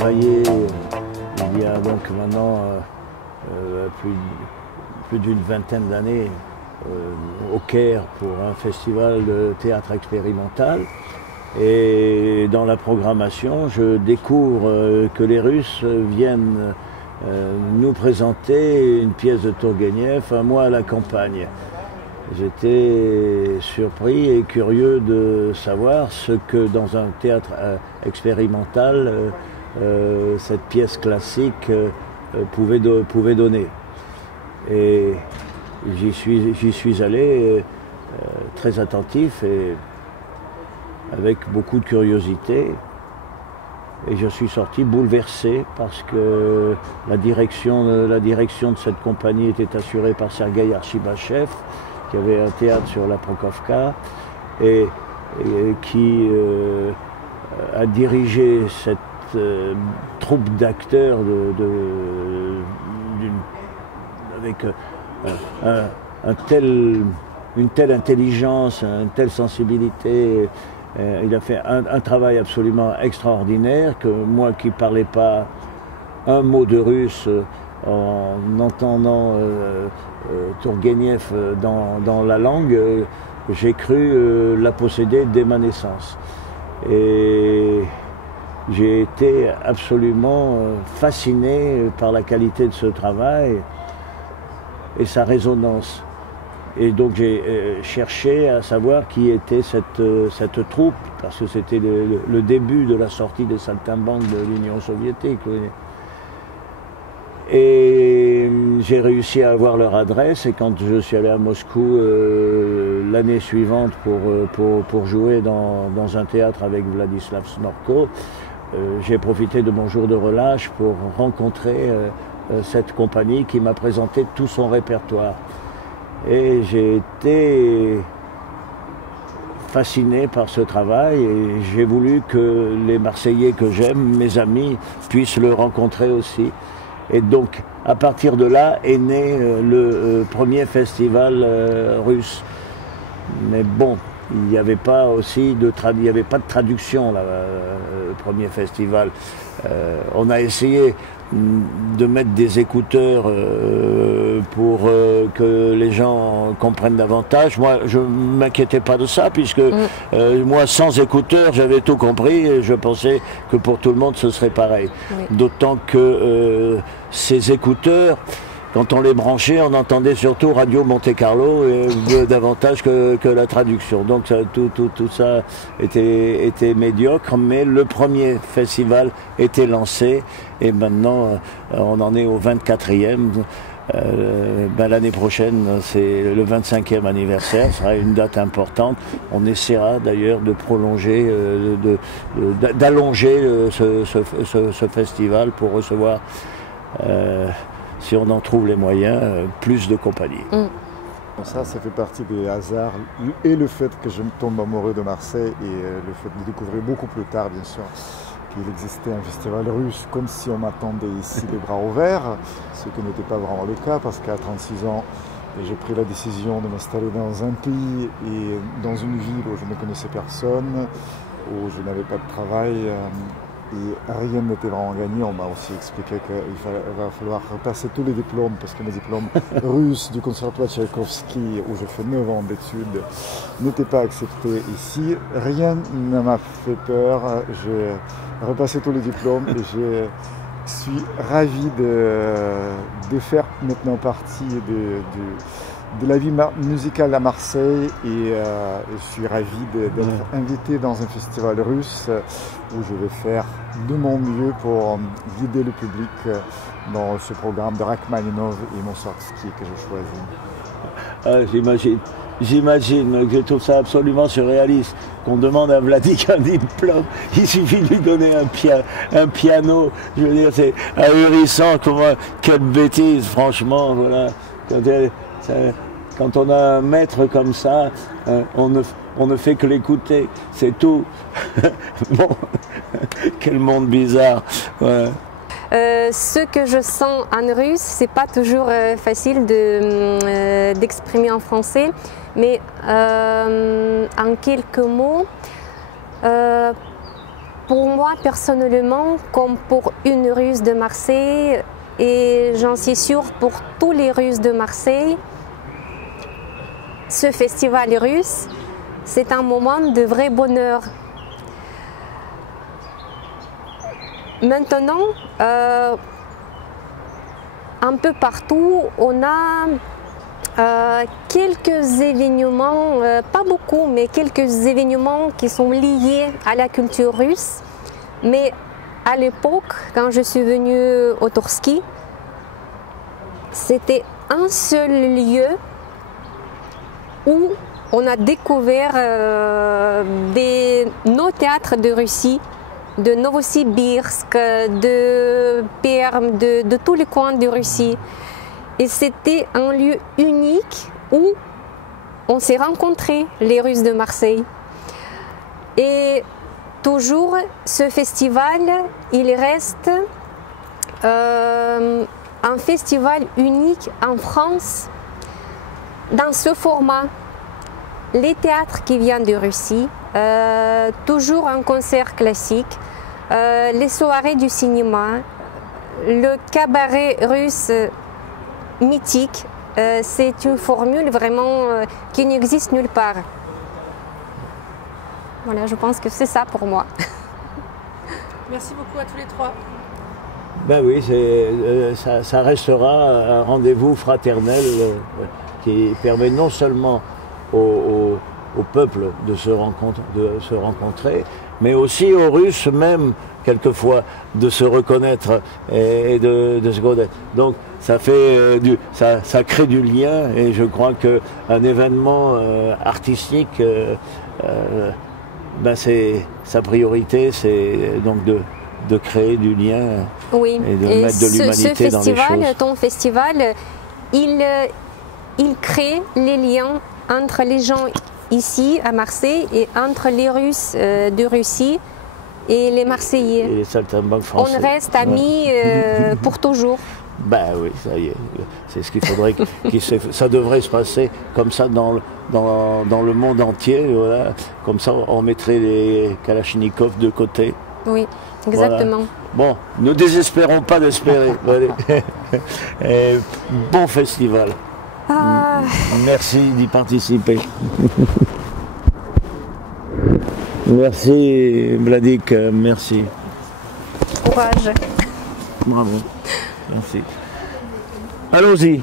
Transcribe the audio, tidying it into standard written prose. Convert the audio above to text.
travaillé il y a donc maintenant plus d'une vingtaine d'années au Caire pour un festival de théâtre expérimental. Et dans la programmation, je découvre que les Russes viennent nous présenter une pièce de Tourgueniev, Un mois à la campagne. J'étais surpris et curieux de savoir ce que dans un théâtre expérimental, cette pièce classique pouvait donner. Et j'y suis allé très attentif et avec beaucoup de curiosité. Et je suis sorti bouleversé parce que la direction de cette compagnie était assurée par Sergueï Archibachev, qui avait un théâtre sur la Prokofka et qui a dirigé cette troupe d'acteurs avec une telle intelligence, une telle sensibilité. Il a fait un travail absolument extraordinaire que moi qui ne parlais pas un mot de russe, en entendant Tourgueniev dans la langue, j'ai cru la posséder dès ma naissance. Et j'ai été absolument fasciné par la qualité de ce travail et sa résonance. Et donc j'ai cherché à savoir qui était cette troupe, parce que c'était le début de la sortie des saltimbanques de l'Union soviétique. Et j'ai réussi à avoir leur adresse, et quand je suis allé à Moscou l'année suivante pour jouer dans un théâtre avec Vladislav Snorko, j'ai profité de mon jour de relâche pour rencontrer cette compagnie qui m'a présenté tout son répertoire. Et j'ai été fasciné par ce travail et j'ai voulu que les Marseillais que j'aime, mes amis, puissent le rencontrer aussi. Et donc, à partir de là est né le premier festival russe. Mais bon, il n'y avait pas de traduction là, le premier festival. On a essayé de mettre des écouteurs pour que les gens comprennent davantage. Moi, je ne m'inquiétais pas de ça, puisque moi, sans écouteurs, j'avais tout compris et je pensais que pour tout le monde, ce serait pareil. Oui. D'autant que ces écouteurs, quand on les branchait, on entendait surtout Radio Monte Carlo davantage que la traduction. Donc tout ça était médiocre, mais le premier festival était lancé et maintenant on en est au 24e. L'année prochaine, c'est le 25e anniversaire, ce sera une date importante. On essaiera d'ailleurs de prolonger, d'allonger ce festival pour recevoir, si on en trouve les moyens, plus de compagnies. Ça fait partie des hasards et le fait que je me tombe amoureux de Marseille et le fait de découvrir beaucoup plus tard, bien sûr, qu'il existait un festival russe comme si on m'attendait ici les bras ouverts, ce qui n'était pas vraiment le cas parce qu'à 36 ans, j'ai pris la décision de m'installer dans un pays et dans une ville où je ne connaissais personne, où je n'avais pas de travail. Et rien n'était vraiment gagné. On m'a aussi expliqué qu'il va falloir repasser tous les diplômes, parce que mes diplômes russes du conservatoire Tchaïkovski, où je fais 9 ans d'études, n'étaient pas acceptés ici. Rien ne m'a fait peur. J'ai repassé tous les diplômes et je suis ravi de faire maintenant partie de la vie musicale à Marseille et je suis ravi d'être invité dans un festival russe où je vais faire de mon mieux pour guider le public dans ce programme de Rachmaninov et Moussorgsky que je choisis. J'imagine que je trouve ça absolument surréaliste qu'on demande à Vladik un diplôme, il suffit de lui donner un piano. Je veux dire, c'est ahurissant, quelle bêtise, franchement, voilà. Quand on a un maître comme ça, on ne fait que l'écouter, c'est tout. Bon, quel monde bizarre. Voilà. Ce que je sens en russe, c'est pas toujours facile d'exprimer en français, mais en quelques mots, pour moi personnellement, comme pour une Russe de Marseille, et j'en suis sûre pour tous les Russes de Marseille, ce festival russe, c'est un moment de vrai bonheur. Maintenant, un peu partout, on a quelques événements, pas beaucoup, mais quelques événements qui sont liés à la culture russe. Mais à l'époque, quand je suis venue au Tourski, c'était un seul lieu où on a découvert nos théâtres de Russie, de Novosibirsk, de Perm, de tous les coins de Russie. Et c'était un lieu unique où on s'est rencontrés, les Russes de Marseille. Et toujours, ce festival, il reste un festival unique en France dans ce format. Les théâtres qui viennent de Russie, toujours un concert classique, les soirées du cinéma, le cabaret russe mythique, c'est une formule vraiment qui n'existe nulle part. Voilà, je pense que c'est ça pour moi. Merci beaucoup à tous les trois. Ben oui, ça restera un rendez-vous fraternel qui permet non seulement au peuple de se rencontrer, mais aussi aux Russes même, quelquefois, de se reconnaître et de se connaître. Donc ça fait ça crée du lien, et je crois qu'un événement artistique, sa priorité, c'est donc de créer du lien, oui, et de mettre de l'humanité dans les choses. Ton festival, il crée les liens entre les gens ici à Marseille et entre les Russes de Russie et les Marseillais. Et les saltimbanques français. On reste amis pour toujours. Ben oui, ça y est, c'est ce qu'il faudrait, ça devrait se passer comme ça dans le monde entier, voilà. Comme ça on mettrait les Kalachnikov de côté. Oui, exactement. Voilà. Bon, ne désespérons pas d'espérer. Et bon festival. Ah. Merci d'y participer. Merci Vladik, merci. Courage. Bravo. Merci. Allons-y.